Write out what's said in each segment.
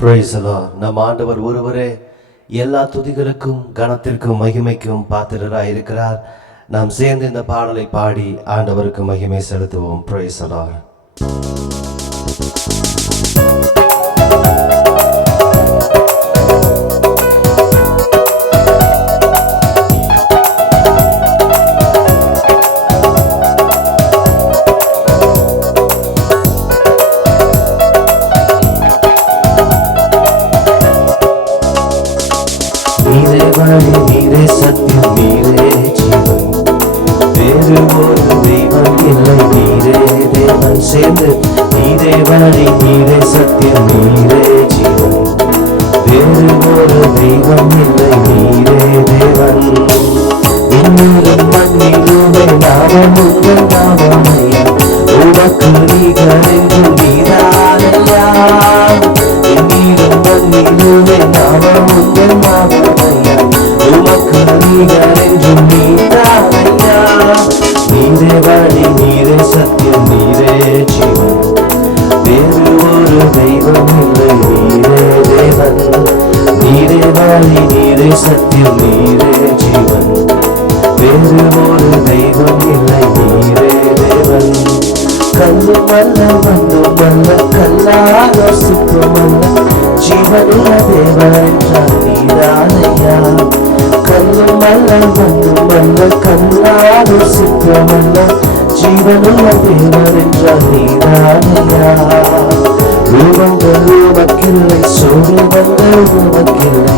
Praise the Lord. நம் ஆண்டவர் ஒருவரே எல்லா துதிகளுக்கும் கனத்திற்கும் மகிமைக்கும் பாத்திரராய் இருக்கிறார். நாம் சேர்ந்து இந்த பாடலை பாடி ஆண்டவருக்கு மகிமை செலுத்துவோம். Praise the Lord. நீரே சத்தியம், நீரே ஜீவன், வேறு ஒரு தெய்வம் இல்லை. நீரே தேவன். சேர்ந்து நீரே வழி, நீரே சத்தியம், நீரே ஜீவன், வேறு ஒரு தெய்வம் இல்லை. நீரே தேவன். இன்னும் மண்ணிலுமே நாமம் உங்கள் நாமமையா, உனக்கு நீகரெங்கும் நீதானையா. இன்னும் மண்ணிலுமே நாமம் உங்கள் நாமமையா, உமக்கு நீகரெங்கும் நீதானையா. நீரே வழி, நீரே சத்தியம், நீரே ஜீவன், வேறு ஒரு தெய்வம் இல்லை. நீரே தேவன். நீரே வழி, நீரே சத்தியம், நீரே ஜீவன், வேறு ஒரு தெய்வம் இல்லை. நீரே தேவன். கல்லுமல்ல மண்ணுமல்ல, கல்லாக சுத்தமல்ல, ஜீவனுள்ள தேவன் என்றால் நீதானையா. கல்லுமல்ல மண்ணுமல்ல, கல்லாக சுத்தமல்ல, ஜீவனுள்ள தேவன் என்றால் நீதானையா. ரூபங்கள் உமக்கில்லை, சொரூபங்கள் உமக்கில்லை,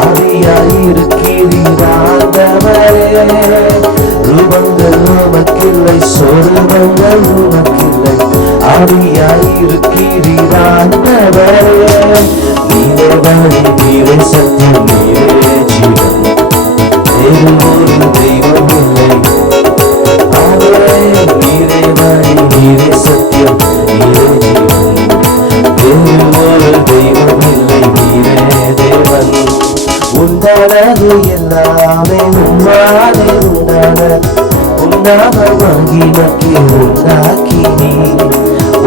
ஆவியாயிருக்கிறீராண்டவரே. ரூபங்கள் உமக்கில்லை, சொரூபங்கள் உமக்கில்லை, ஆவியாயிருக்கிறீராண்டவரே. நீரே வழி, நீரே சத்தியம், நீரே ஜீவன், வேறு ஒரு தெய்வம் இல்லை. ஆண்டவரே, நீரே வழி, நீரே சத்தியம், நீரே ஜீவன், வேறு ஒரு தெய்வம் இல்லை. நீரே தேவன். உண்டானது எல்லாமே உம்மாலே உண்டானது, உன்னாம மகிமைக்கு உண்டாக்கி நீ.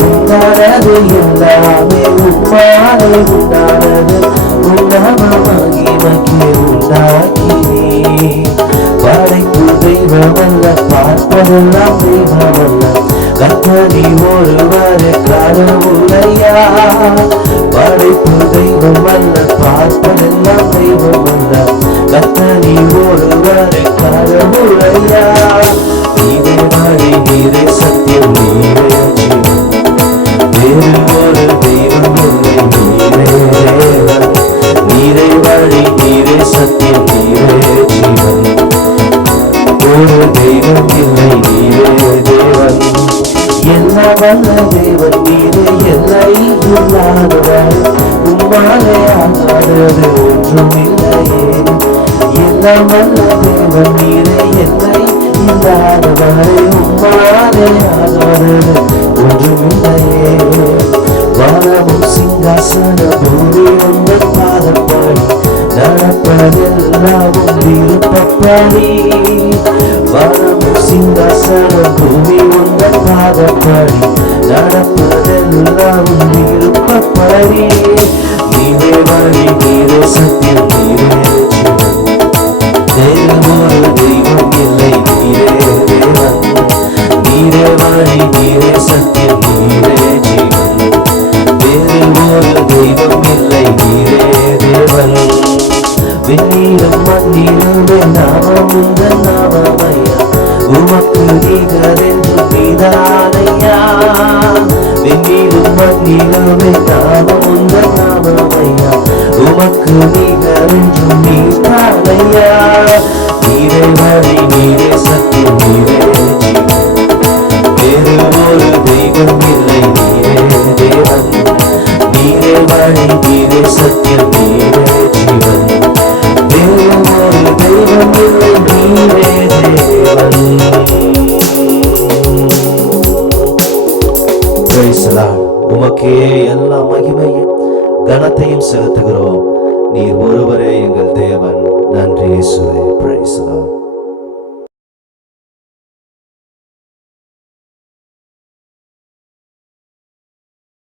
உண்டானது எல்லாமே உம்மாலே உண்டானது, உன்னாம மகிமைக்கு உண்டாக்கி நீ. படைப்பு தெய்வமல்ல, பார்ப்பதெல்லாம் தெய்வமல்ல, கர்த்தனி ஒருவரே கடவுளையா. படைப்பு தெய்வம் அல்ல, பார்ப்பதெல்லாம் தெய்வம் அல்ல, கர்த்தனி ஒருவரே கடவுளையா. நீரே வழி, நீரே சத்தியம், நீரே ஜீவன், வேறு ஒரு தெய்வம் இல்லை. நீரே தேவன். நீரே வழி, நீரே சத்தியம், நீரே ஜீவன், ஒரு தெய்வம் இல்லை. நீரே தேவன். எல்லாம் வல்ல தேவன் நீரே, எல்லை இல்லாதவர், உம்மாலே ஆகாதது ஒன்றும் இல்லையே. எல்லாம் வல்ல தேவன் நீரே, எல்லை இல்லாதவர், உம்மாலே ஆகாதது ஒன்றும் இல்லையே. வானமும் சிங்காசன பூமி உங்கள் பாதப்படி, நடப்பதெல்லாமும் விருப்பப்படி. வானமும் சிங்காசன பூமி உங்கள் பாதப்படி, நடப்பதெல்லாம் விருப்பப்படி. நீரே வழி, நீரே சத்தியம், நீரே ஜீவன், வேறு ஒரு தெய்வம் இல்லை. நீரே தேவன். நீரே வழி, நீரே சத்தியம், நீரே ஜீவன், வேறு ஒரு தெய்வம் இல்லை. நீரே தேவன். விண்ணீரும் மண்ணீருமே நாமம் உங்கள் நாமமையா, உமக்கு நீகரென்றும் நீதானையா. விண்ணீரும் மண்ணீருமே நாமம் உங்கள் நாமமையா, உமக்கு நீகரென்றும் நீதானையா. நீரே வழி, நீரே சத்தியம், நீரே ஜீவன், வேறு ஒரு தெய்வம் இல்லை. நீரே தேவன். நீரே வழி, நீரே சத்தியம், நீரே ஜீவன், வேறு ஒரு தெய்வம் இல்லை. நீரே தேவன். Praise the Lord. உமக்கே எல்லா மகிமையும் கனத்தையும் செலுத்துகிறோம். நீர் ஒருவரே எங்கள் தேவன். நன்றி இயேசுவே. Praise the Lord.